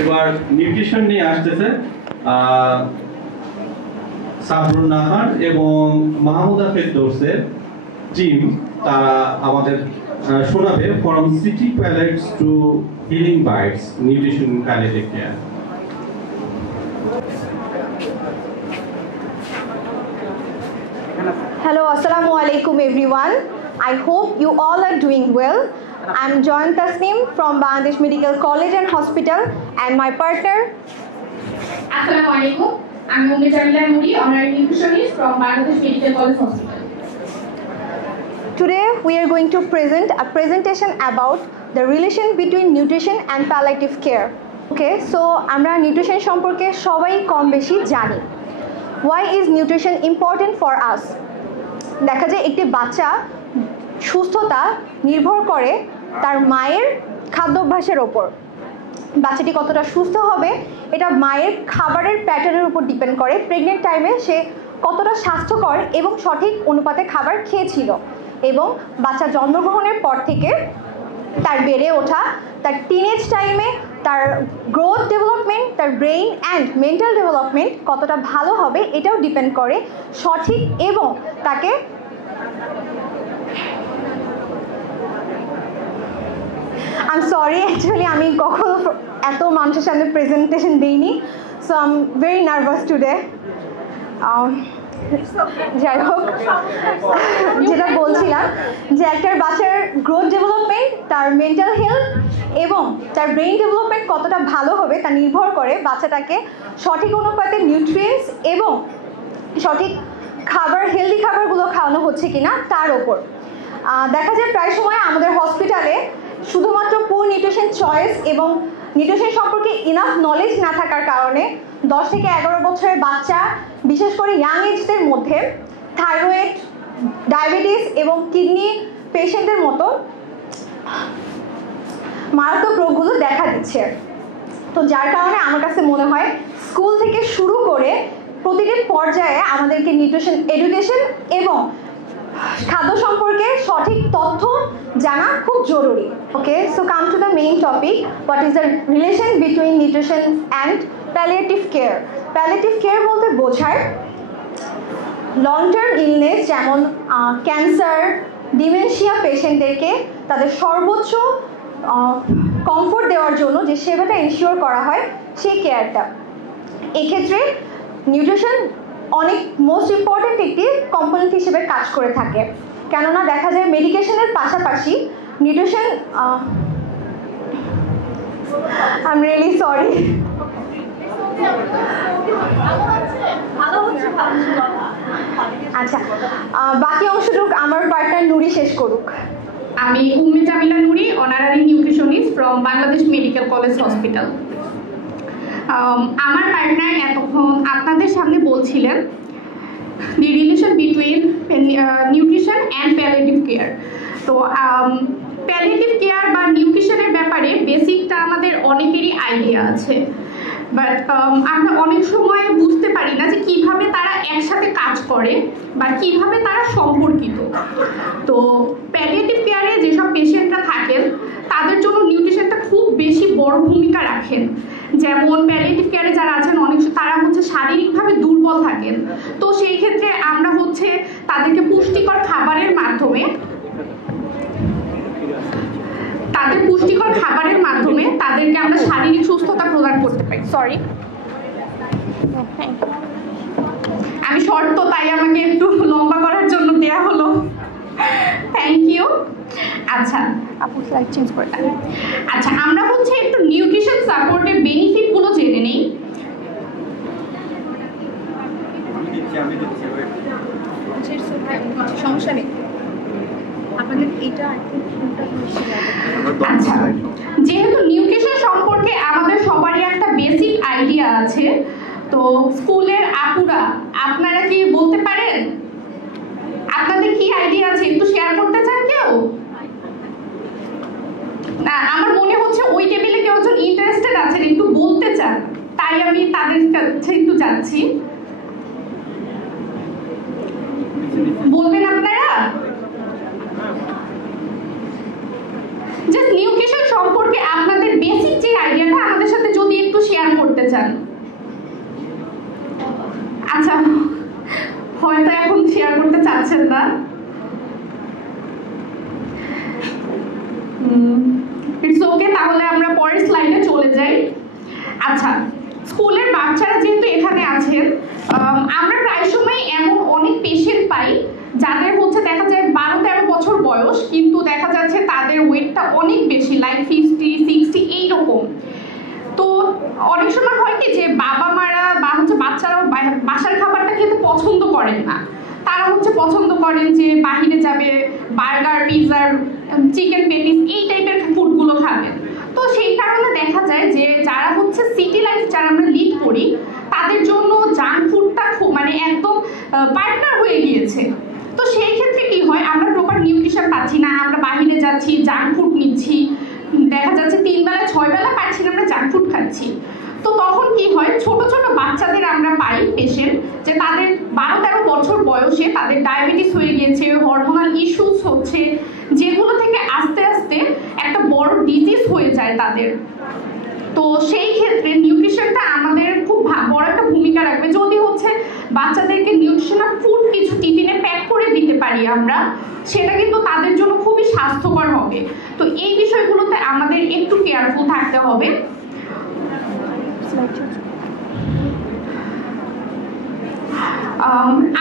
এবার নিউট্রিশন নিয়ে আসতেছে সাবরুন নাহার এবং মাহমুদা ফেরদৌসের টিম। তারা আমাদের শোনাবে from city palates to healing bites nutrition palliative care. Hello, assalamu alaikum everyone. I hope you all are doing well. I'm Joan Tasnim from Bangladesh Medical College and Hospital and my partner. Assalamu alaikum. I'm Ummi Jamila Nuri, honorary nutritionist from Bangladesh Medical College Hospital. Today we are going to present a presentation about the relation between nutrition and palliative care. Okay, so আমরা nutrition সম্পর্কে সবাই কম বেশি জানি। Why is nutrition important for us? দেখা যায় একটি বাচ্চা সুস্থতা নির্ভর করে তার মায়ের খাদ্যাভ্যাসের ওপর। বাচ্চাটি কতটা সুস্থ হবে এটা মায়ের খাবারের প্যাটার্নের উপর ডিপেন্ড করে। প্রেগনেন্ট টাইমে সে কতটা স্বাস্থ্যকর এবং সঠিক অনুপাতে খাবার খেয়েছিল, এবং বাচ্চা জন্মগ্রহণের পর থেকে তার বেড়ে ওঠা, তার টিনেজ টাইমে তার গ্রোথ ডেভেলপমেন্ট, তার ব্রেইন অ্যান্ড মেন্টাল ডেভেলপমেন্ট কতটা ভালো হবে এটাও ডিপেন্ড করে সঠিক এবং তাকে I'm sorry, actually আমি কখনো এত মানুষের সামনে প্রেজেন্টেশন দিইনি, so I am very nervous today. যাই হোক, যেটা বলছিলাম যে একটা বাচ্চার গ্রোথ ডেভেলপমেন্ট, তার মেন্টাল হেলথ এবং তার ব্রেইন ডেভেলপমেন্ট কতটা ভালো হবে তা নির্ভর করে বাচ্চাটাকে সঠিক অনুপাতে নিউট্রিয়েন্টস এবং সঠিক খাবার, হেলদি খাবারগুলো খাওয়ানো হচ্ছে কিনা তার ওপর। দেখা যায় প্রায় সময় আমাদের হসপিটালে শুধুমাত্র পুর নিউট্রিশন চয়েস এবং নিউট্রিশন সম্পর্কে ইনাফ নলেজ না থাকার কারণে 10 থেকে 11 বছরের বাচ্চা, বিশেষ করে ইয়াং এজদের মধ্যে থাইরয়েড, ডায়াবেটিস এবং কিডনি পেশেন্টদের মতো মারাত্মক রোগগুলো দেখা দিচ্ছে। তো যার কারণে আমার কাছে মনে হয় স্কুল থেকে শুরু করে প্রতিটি পর্যায়ে আমাদেরকে নিউট্রিশন এডুকেশন এবং খাদ্য সম্পর্কে সঠিক তথ্য জানা খুব জরুরি। Okay, so come to the main topic, what is the relation between nutrition and palliative care. Palliative care বলতে বোঝায় লং টার্ম ইলনেস, যেমন ক্যান্সার, ডিমেনশিয়া পেশেন্টদেরকে তাদের সর্বোচ্চ কমফোর্ট দেওয়ার জন্য যে সেবাটা এনশিওর করা হয় সেই কেয়ারটা। এক্ষেত্রে নিউট্রিশন অনেক মোস্ট ইম্পর্ট্যান্ট একটি কম্পোনেন্ট হিসেবে কাজ করে থাকে, কেননা দেখা যায় মেডিকেশনের পাশাপাশি nutrition, I'm really sorry, আচ্ছা বাকি অংশটুকু আমার পার্টনার নুরি শেষ করুক। আমি Ummi Jamila Nuri, honorary nutritionist from Bangladesh medical college hospital. আমার পার্টনার এতক্ষণ আপনাদের সামনে বলছিলেন the relation between nutrition and palliative care. তো প্যালিয়েটিভ কেয়ার বা নিউট্রিশনের ব্যাপারে বেসিকটা আমাদের অনেকেরই আইডিয়া আছে, বাট আমরা অনেক সময় বুঝতে পারি না যে কীভাবে তারা একসাথে কাজ করে বা কীভাবে তারা সম্পর্কিত। তো প্যালিয়েটিভ কেয়ারে যেসব পেশেন্টরা থাকেন তাদের জন্য নিউট্রিশনটা খুব বেশি বড় ভূমিকা রাখেন। যেমন প্যালিয়েটিভ কেয়ারে যারা আছেন তারা শারীরিকভাবে দুর্বল থাকেন, তো সেই ক্ষেত্রে আমরা তাদেরকে পুষ্টিকর খাবারের মাধ্যমে তাদেরকে আমরা শারীরিক সুস্থতা প্রদান করতে পারি। সরি, আমি শর্ট তো তাই আমাকে একটু লম্বা করার জন্য দেয়া হলো, থ্যাংক ইউ। আচ্ছা আপু স্লাইড চেঞ্জ করে দেন। আচ্ছা, আমরা একটু নিউট্রিশন সাপোর্টের বেনিফিটগুলো জেনে নেই। সমস্যা নেই, আপনাদের এইটা আচ্ছা, যেহেতু নিউট্রিশন সম্পর্কে আমাদের সবারই একটা বেসিক আইডিয়া আছে, তো স্কুলের আপুরা আপনারা কি বলতে পারেন আপনাদের কি আইডিয়া আছে? একটু শেয়ার করতে চান কেউ? না, আমার মনে হচ্ছে ওই টেবিলে কেউ একজন ইন্টারেস্টেড আছেন, একটু বলতে চান, তাই আমি তাদের কাছে একটু যাচ্ছি। বলবেন আপনারা? জাস্ট নিউট্রিশন সম্পর্কে আপনাদের বেসিক যে আইডিয়াটা আমাদের সাথে যদি একটু চান? আচ্ছা, হয়তো এখন শেয়ার করতে চাচ্ছেন না। ইটস ওকে, তাহলে আমরা পরের স্লাইডে চলে যাই। আচ্ছা, স্কুলের বাচ্চারা যেহেতু এখানে আছেন, আমরা প্রায় সময় এমন অনেক পেশেন্ট পাই যাদের হচ্ছে দেখা যায় 12-13 বছর বয়স, কিন্তু দেখা যাচ্ছে তাদের ওয়েটটা অনেক বেশি, লাইক 50-60 এইরকম। তো অনেক সময় হয় কি যে বাবা মারা বা হচ্ছে বাচ্চারাও বাসার খাবারটা খেতে পছন্দ করেন না। তারা হচ্ছে পছন্দ করেন যে বাহিরে যাবে, বার্গার, পিৎজার, চিকেন পেটিস এই টাইপের ফুডগুলো খাবেন। তো সেই কারণে দেখা যায় যে যারা হচ্ছে সিটি লাইফ যারা আমরা লিড করি, তাদের জন্য জাঙ্ক ফুডটা মানে একদম পার্টনার হয়ে গিয়েছে। তো সেই ক্ষেত্রে কি হয়, আমরা প্রপার নিউট্রিশন পাচ্ছি না, আমরা বাহিরে যাচ্ছি, জাঙ্ক ফুড নিচ্ছি, দেখা যাচ্ছে 3 বেলা 6 বেলা পাচ্ছি না, আমরা জাঙ্ক ফুড খাচ্ছি। তো তখন কি হয়, ছোট ছোট বাচ্চাদের আমরা পাই পেশেন্ট যে তাদের 12-13 বছর বয়সে তাদের ডায়াবেটিস হয়ে গিয়েছে, হরমোনাল ইস্যুস হচ্ছে, যেগুলো থেকে আস্তে আস্তে একটা বড় ডিজিজ হয়ে যায় তাদের। তো সেই ক্ষেত্রে নিউট্রিশনটা আমাদের খুব বড় একটা ভূমিকা রাখবে। যদি হচ্ছে বাচ্চাদেরকে নিউট্রিশনাল ফুড কিছু টিফিনে প্যাক করে দিতে পারি আমরা, সেটা কিন্তু তাদের জন্য খুবই স্বাস্থ্যকর হবে। তো এই বিষয়গুলোতে আমাদের একটু কেয়ারফুল থাকতে হবে।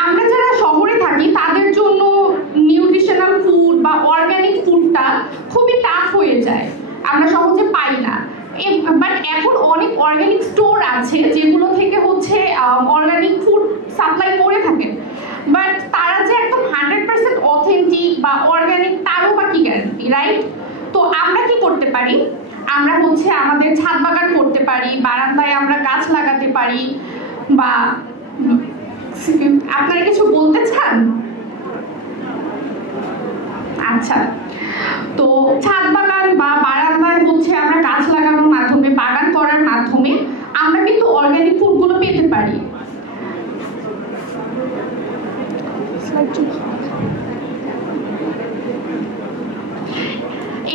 আমরা যারা শহরে থাকি তাদের জন্য নিউট্রিশনাল ফুড বা অর্গানিক ফুডটা খুবই টাফ হয়ে যায়, আমরা সহজে পাই না। বাট এখন অনেক অর্গানিক স্টোর আছে যেগুলো থেকে হচ্ছে অর্গানিক ফুড সাপ্লাই করে থাকেন, বাট তারা যে একদম 100% অথেন্টিক বা অর্গানিক তারও বা কি গ্যারান্টি, রাইট? তো আমরা কি করতে পারি, আমরা হচ্ছে আমাদের ছাদ বাগান করতে পারি, বারান্দায় আমরা গাছ লাগাতে পারি। বা আপনারা কিছু বলতে চান? আচ্ছা, তো ছাদ বাগান বা বারান্দায় হচ্ছে আমরা গাছ লাগানোর মাধ্যমে, বাগান করার মাধ্যমে আমরা কিন্তু অর্গানিক ফুডগুলো পেতে পারি।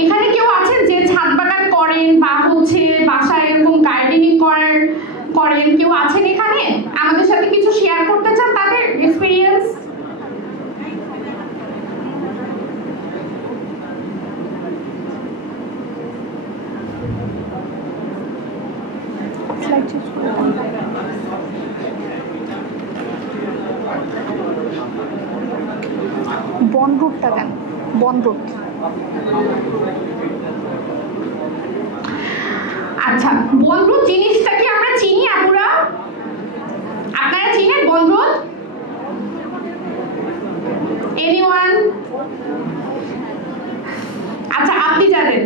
এখানে কেউ আছেন যে ছাদ বাগান করেন বা হচ্ছে বাসায় এরকম গার্ডেনিং করেন? কেউ আছেন এখানে আমাদের সাথে কিছু শেয়ার করতে চান তাদের এক্সপেরিয়েন্স? বনরুটটা কেন বনরুট? আচ্ছা, বনরুট জিনিসটা কি আমরা চিনি আপুরা? আপনারা চিনেন বনরুট? এনিওয়ান? আচ্ছা, আপনি জানেন?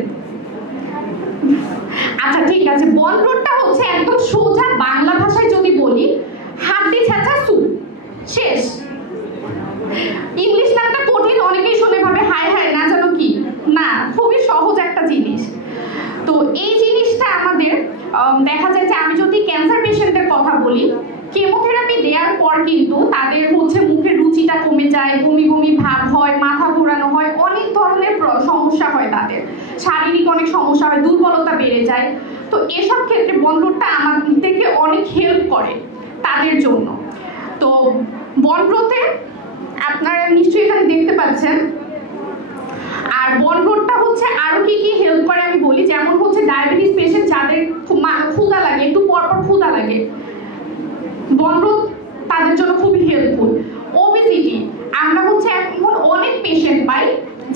আচ্ছা, ঠিক আছে। বনরুটটা হচ্ছে একদম সোজা বাংলা ভাষায় যদি বলি, হাড্ডি ছেঁচা স্যুপ, শেষ। ইংলিশ নামটা কঠিন, অনেকেই শুনে ভাবে হায় হায় না জানো কি। না, খুবই সহজ একটা জিনিস। তো এই জিনিসটা আমাদের দেখা যায় যে আমি যদি ক্যান্সার পেশেন্টের কথা বলি, কেমোথেরাপি দেওয়ার পর কিন্তু তাদের হচ্ছে মুখের রুচিটা কমে যায়, বমি বমি ভাব হয়, মাথা ঘোরানো হয়, অনেক ধরনের সমস্যা হয়, তাদের শারীরিক অনেক সমস্যা হয়, দুর্বলতা বেড়ে যায়। তো এসব ক্ষেত্রে বনরুটটা আমাদেরকে অনেক হেল্প করে তাদের জন্য। তো বনরুটে আপনারা নিশ্চয়ই এখানে দেখতে পাচ্ছেন। আর বনরুটটা হচ্ছে আরো কি কি হেল্প করে আমি বলি, যেমন হচ্ছে ডায়াবেটিস পেশেন্ট যাদের ক্ষুধা লাগে, একটু পরপর ক্ষুধা লাগে, বনরুট তাদের জন্য খুবই হেল্পফুল। ওবেসিটি, আমরা হচ্ছে এখন অনেক পেশেন্ট পাই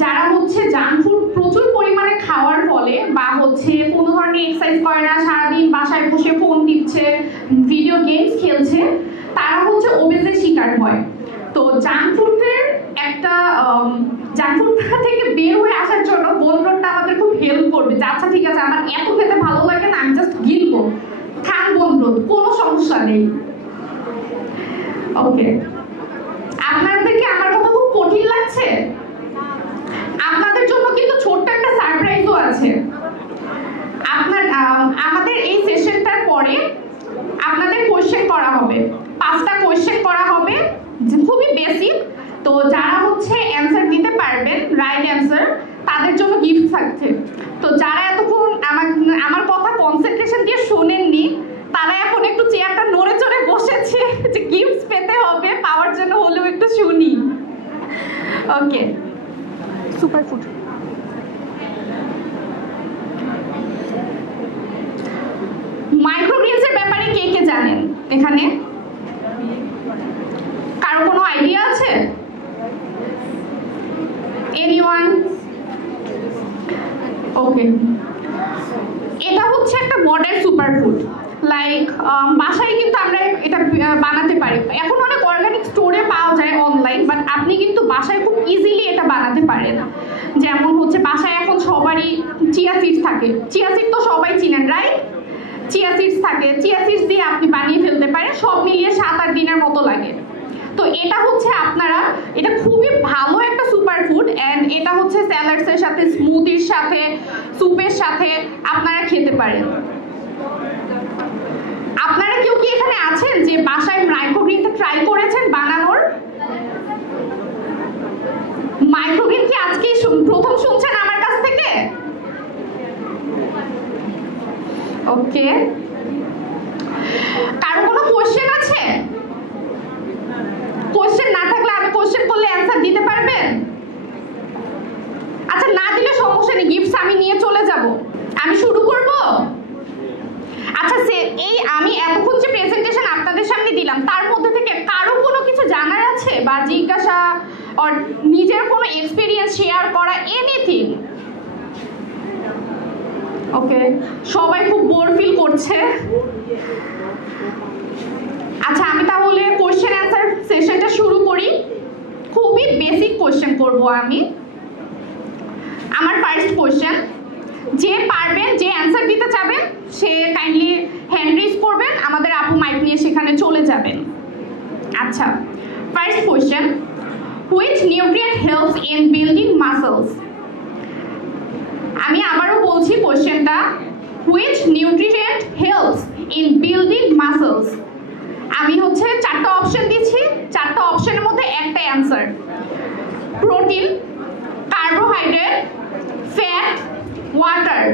যারা হচ্ছে জাঙ্ক ফুড প্রচুর পরিমাণে খাওয়ার ফলে বা হচ্ছে কোনো ধরনের এক্সারসাইজ করে না, সারাদিন বাসায় বসে ফোন টিপছে, ভিডিও গেমস খেলছে, তারা হচ্ছে ওবেসের শিকার হয়। তো জাঙ্ক ফুডের একটা জাঙ্ক ফুড থেকে বের হয়ে আসার জন্য বনরুটটা আমাদের খুব হেল্প করবে যে আচ্ছা ঠিক আছে, আমার এত খেতে ভালো লাগে না, আমি জাস্ট গিলবো, খান বনরুট, কোনো সমস্যা নেই। ওকে, আপনাদেরকে আমার কথা খুব কঠিন লাগছে? আপনাদের জন্য কিন্তু ছোট্ট একটা সারপ্রাইজও আছে। আমাদের এই সেশনটার পরে আপনাদের কোশ্চেন করা হবে, 5টা কোশ্চেন করা হবে, খুবই বেসিক। তো যারা হচ্ছে অ্যান্সার দিতে পারবেন, রাইট অ্যান্সার, তাদের জন্য গিফট থাকছে। তো যারা এতক্ষণ আমার কথা কনসেন্ট্রেশন দিয়ে শোনেননি, তারা সুপারফুড। মাইক্রোগ্রিনসের ব্যাপারে কে কে জানেন এখানে? কারো কোনো আইডিয়া আছে? এনিওয়ান? ওকে, এটা হচ্ছে একটা মডার্ন সুপারফুড। লাইক বাসায় কিন্তু আমরা এটা বানাতে পারি। এখন অনেক অর্গানিক স্টোরে পাওয়া যায় অনলাইন, বাট আপনি কিন্তু বাসায় খুব ইজিলি এটা বানাতে পারেন। যেমন হচ্ছে বাসায় এখন সবারই চিয়া সিডস থাকে। চিয়া সিড তো সবাই চিনেন, রাইট? চিয়া সিডস থাকে, চিয়া সিডস দিয়ে আপনি বানিয়ে ফেলতে পারেন। সব মিলিয়ে 7-8 দিনের মতো লাগে। তো এটা হচ্ছে আপনারা, এটা খুবই ভালো একটা সুপারফুড, অ্যান্ড এটা হচ্ছে স্যালাডসের সাথে, স্মুদির সাথে, স্যুপের সাথে আপনারা খেতে পারেন। আপনারা কেউ কি এখানে আছেন যে বাসায় মাইক্রোগ্রিনটা ট্রাই করেছেন বানানোর? মাইক্রোগ্রিন কি আজকে প্রথম শুনছেন আমার কাছ থেকে? ওকে, কারো কোনো কোশ্চেন আছে? কোশ্চেন না থাকলে আমি কোশ্চেন করলে অ্যান্সার দিতে পারবেন? আচ্ছা, না দিলে সমস্যা নেই, গিফটস আমি নিয়ে চলে যাব। আমি শুরু করব। আচ্ছা, এই আমি এতক্ষণ যে প্রেজেন্টেশন আপনাদের সামনে দিলাম, তার মধ্যে থেকে কারো কোনো কিছু জানার আছে বা জিজ্ঞাসা আর নিজের কোনো এক্সপেরিয়েন্স শেয়ার করা, এনিথিং? ওকে, সবাই খুব বোর ফিল করছে। আচ্ছা, আমি তাহলে কোশ্চেন অ্যান্সার সেশনটা শুরু করি। খুবই বেসিক কোশ্চেন করব আমি। আমার ফার্স্ট কোশ্চেন, যে পারবেন, যে অ্যান্সার দিতে চাবেন সে কাইন্ডলি হ্যান্ড রেজ করবেন, আমাদের আপু মাইক নিয়ে সেখানে চলে যাবেন। আচ্ছা, first question, which nutrient helps in building muscles? আমি আবারও বলছি কোশ্চেনটা, which nutrient helps in building muscles? আমি হচ্ছে 4টা অপশন দিচ্ছি, 4টা অপশনের মধ্যে একটা answer. Protein, carbohydrate, fat, water.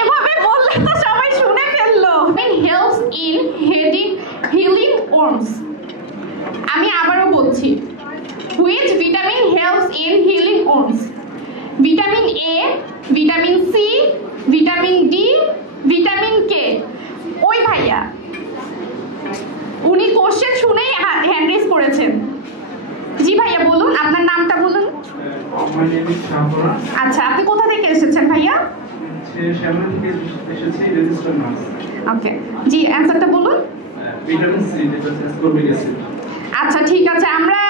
এভাবে বললে তো সবাই শুনে ফেললো। Helps in healing wounds. আমি আবারও বলছি, which vitamin helps in healing wounds? Vitamin A, vitamin C, vitamin D, vitamin K? ওই ভাইয়া, উনি কোশ্চেন শুনেই হ্যান্ড রেজ করেছেন। জি ভাইয়া, বলুন আপনার নামটা বলুন। আচ্ছা, আপনি কোথা থেকে এসেছেন ভাইয়া? ওকে, জি অ্যান্সারটা বলুন। আচ্ছা, ঠিক আছে, আমরা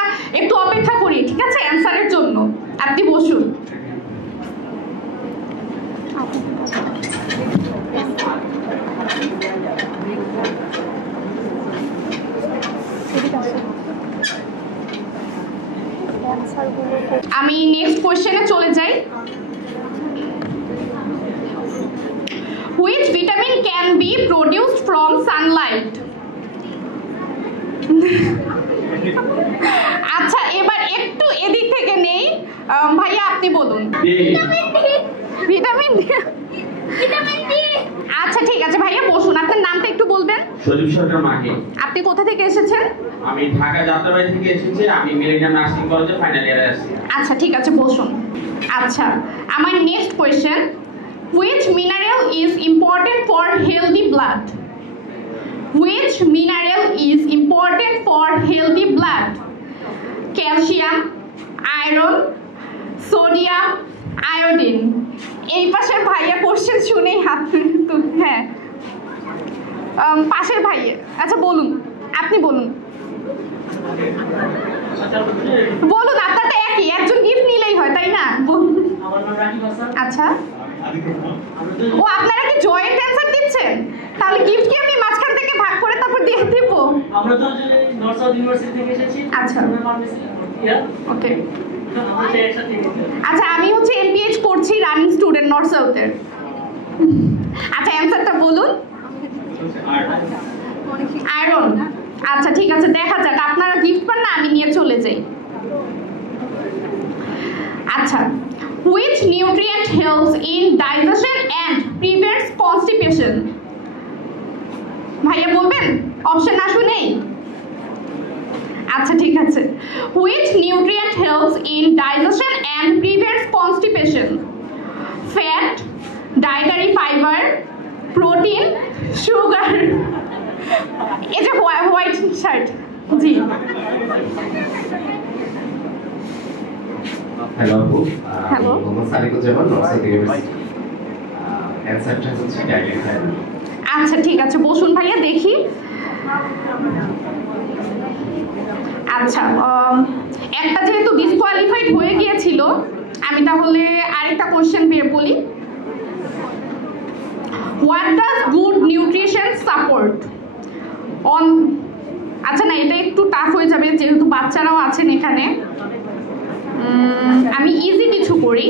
একটু অপেক্ষা করি, ঠিক আছে, অ্যান্সারের জন্য। আপনি বসুন। আমি নেক্সট কোশ্চেনে চলে যাই। Which vitamin can be produced from Sunlight? আচ্ছা, এবার একটু এদিক থেকে নেই, ভাইয়া আপনি বলুন। Vitamin D. আচ্ছা, ঠিক আছে ভাইয়া, বসুন। আপনার নামটা একটু বলবেন। সজীব সরকার মাকে। আপনি কোথা থেকে এসেছেন? আমি ঢাকা যাত্রাবাড়ি থেকে এসেছি। আমি মিলেনিয়াম নার্সিং কলেজে ফাইনাল ইয়ারে আছি। আচ্ছা, ঠিক আছে, বসুন। আচ্ছা, আমার next question, which mineral is important for healthy blood? Which mineral is important for healthy blood? Calcium, iron, sodium, iodine? এই পাশের ভাইয়া কোশ্চেন শুনেই হাত, হ্যাঁ পাশের ভাইয়া। আচ্ছা, বলুন, আপনি বলুন। বলুন, আপনারটা একই, একজন গিফট নিলেই হয়, তাই না? আচ্ছা, ও আপনারা কি জয়েন্ট অ্যান্সার দিচ্ছেন? তাহলে গিফট কি আমি মাঝখান থেকে ভাগ করে তারপর দিয়ে দিব? আমরা তো নর্থ সাউথ ইউনিভার্সিটি থেকে এসেছি। আচ্ছা, ওকে। আচ্ছা, আমি হচ্ছে এমপিএইচ করছি, রানিং স্টুডেন্ট নর্থ সাউথের। আচ্ছা, অ্যান্সারটা বলুন। আয়রন। আচ্ছা, ঠিক আছে, দেখা যাক, আপনারা গিফট পান না, আমি নিয়ে চলে যাই। আচ্ছা, which nutrient helps in digestion and prevents constipation? ভাইয়া বলবেন, অপশন না শুনেই? আচ্ছা, ঠিক আছে, which nutrient helps in digestion and prevents constipation. Fat, dietary fiber, protein, sugar. It's a white shirt. G hello আপু, Hello. আমি মোহাম্মদ সাদিকুজ্জামান, নর্থ ইউনিভার্সিটি। অ্যানসারটা হচ্ছে ডায়েটারি ফাইবার। আচ্ছা ঠিক আছে, বসুন ভাইয়া দেখি। আচ্ছা একটা যেহেতু ডিসকোয়ালিফাইড হয়ে গিয়েছিল, আমি তাহলে আরেকটা কোশ্চেন বের বলি। What does good nutrition support on, আচ্ছা না এটা একটু টাফ হয়ে যাবে যেহেতু বাচ্চারাও আছেন এখানে, আমি ইজি কিছু করি।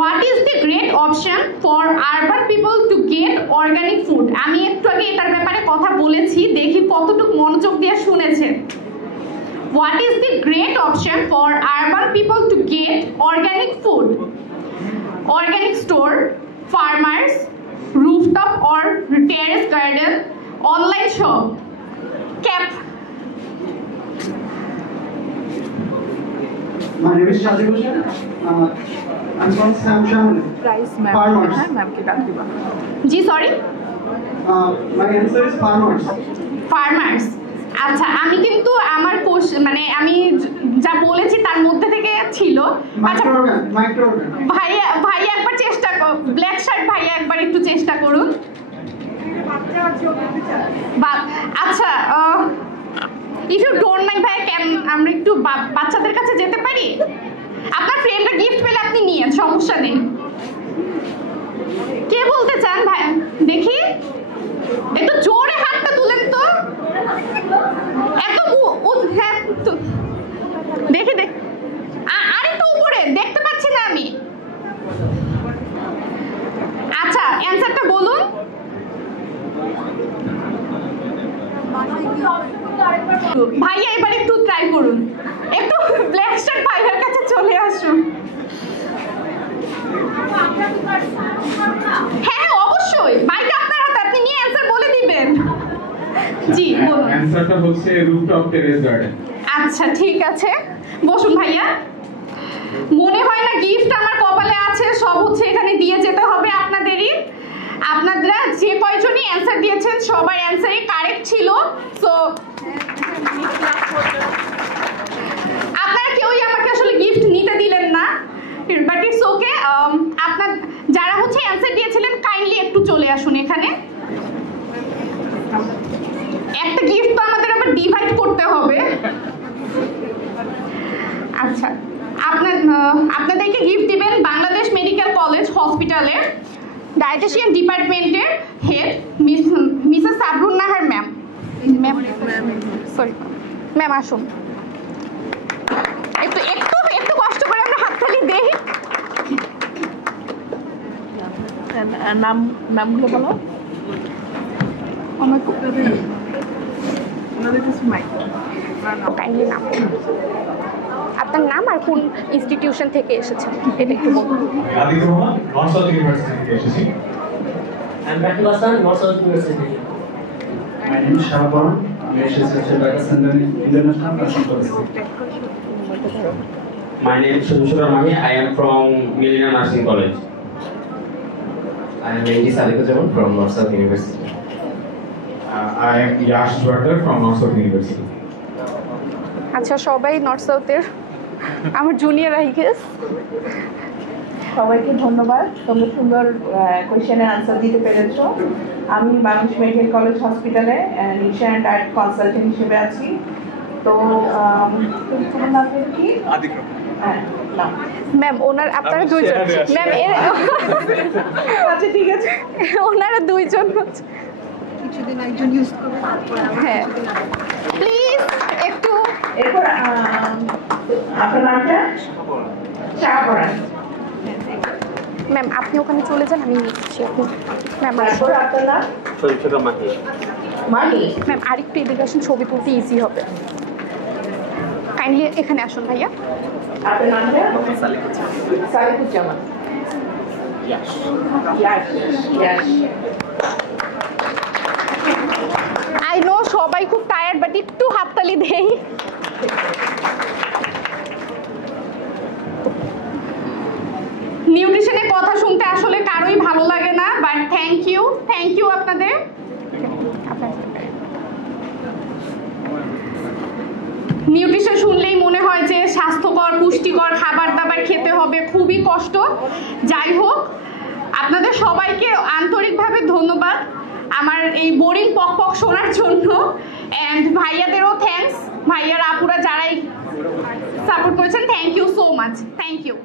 What is the great option for urban people to get organic food? আমি একটু আগে এটার ব্যাপারে কথা বলেছি, দেখি কতটুকু মনোযোগ দিয়ে শুনেছেন। What is the great option for urban people to get organic food? Organic store, farmers, rooftop or terrace garden, online shop, cap. My name is Shadi Bhushan. I'm from Samsung. Price ma'am. Farmers. हाँ ma'am की बात की बात। জি sorry, My answer is farmers. Farmers. আচ্ছা আমি কিন্তু আমার মানে আমি যা বলেছি তার মধ্যে থেকে ছিল। আচ্ছা Microorgan. ভাইয়া ভাইয়া একবার চেষ্টা ব্ল্যাক শার্ট ভাইয়া একবার একটু চেষ্টা করুন। আচ্ছা ইফ ইউ ডোন্ট মাইন্ড ভাইয়া আমরা একটু বাচ্চাদের কাছে যেতে পারি? আপনার ফ্রেন্ডরা গিফট পেলে আপনি নিয়েন, সমস্যা নেই। কে বলতে চান ভাই দেখি, একটু জোরে হাতটা তুলেন তো, এত হ্যাঁ দেখি দেখ আরেকটু উপরে দেখতে পাচ্ছি না আমি। আচ্ছা অ্যান্সারটা বলুন। ভাইয়া এবার একটু ট্রাই করুন, একটু ব্ল্যাক শার্ট ভাইয়ার কাছে চলে আসুন। হ্যাঁ অবশ্যই, মাইক আপনার হাতে, আপনি নিয়ে অ্যান্সার বলে দিবেন। জি বলুন। অ্যানসারটা হচ্ছে রুফটপ টেরেস গার্ডেন। আচ্ছা ঠিক আছে, বসুন ভাইয়া। মনে হয় না গিফট আমার কপালে আছে, সব হচ্ছে এখানে দিয়ে যেতে হবে আপনাদেরই। আপনারা যে কয়জনই অ্যান্সার দিয়েছেন সবার অ্যান্সারই কারেক্ট ছিল। সো আপনারা কেউই আমাকে আসলে গিফট নিতে দিলেন না, বাট ইটস ওকে। আপনার যারা হচ্ছে অ্যান্সার দিয়েছিলেন কাইন্ডলি একটু চলে আসুন এখানে। একটা গিফট তো আমাদের আবার ডিভাইড করতে হবে। আচ্ছা আপনাদেরকে গিফট দিবেন বাংলাদেশ মেডিকেল কলেজ হসপিটালের ডায়েটিশিয়ান ডিপার্টমেন্টের head Mrs Sabrun Nahar ma'am. Sorry ma'am আসুন, একটু একটু একটু কষ্ট করে আমরা হাততালি দেই। নাম নামগুলো বলো। ওনাদের কিছু মাইক কাইন্ডলি নাম, আপনার নাম আর কোন ইনস্টিটিউশন থেকে এসেছেন এটা একটু বলুন। আদিক রহমান, নর্থ সাউথ ইউনিভার্সিটি থেকে এসেছি। And Ratul Hasan, North South University. My name is Shahban. আমি এসেছি Dhaka central international nursing college থেকে। My name is Shubheshwar Ramani. I am from Millennium Nursing College. I am A.D. Saadiquজ্জামান from North South University. I am Yash Dwarkar from North South University. আচ্ছা সবাই north সাউথের আমার junior I guess. সবাইকে ধন্যবাদ, তোমরা সুন্দর কোয়েশ্চেনের answer দিতে পেরেছো। আমি বাংলাদেশ মেডিকেল কলেজ হসপিটালে নিউট্রিশন অ্যান্ড ডায়েট কনসালটেন্ট হিসেবে আছি। তো তোমার নাম কি? আদিক রহমান। হ্যাঁ নাম। ম্যাম ওনার আপনারা দুইজন ম্যাম আচ্ছা ঠিক আছে, ওনারা দুইজন কিছুদিন একজন ইউজ করবে, হ্যাঁ প্লিজ একটু। এরপর আপনার নামটা? শাহপরান। ম্যাম আপনি ওখানে চলে যান, আমি নিচ্ছি আপনি। ম্যাম তারপর আপনার নাম? মাহি। ম্যাম আরেকটু এদিকে আসুন, ছবি তুলতে ইজি হবে। কাইন্ডলি এখানে আসুন ভাইয়া। আপনার নামটা? সালিকুজ্জামান। ইয়াশ। আই নো সবাই খুব টায়ার্ড, বাট একটু হাততালি দেই। নিউট্রিশন শুনলেই মনে হয় যে স্বাস্থ্যকর পুষ্টিকর খাবার দাবার খেতে হবে, খুবই কষ্ট। যাই হোক, আপনাদের সবাইকে আন্তরিকভাবে ধন্যবাদ আমার এই বোরিং পক পক শোনার জন্য। অ্যান্ড ভাইয়াদেরও থ্যাঙ্কস, ভাইয়ারা আপুরা যারাই সাপোর্ট করেছেন, thank you so much, thank you.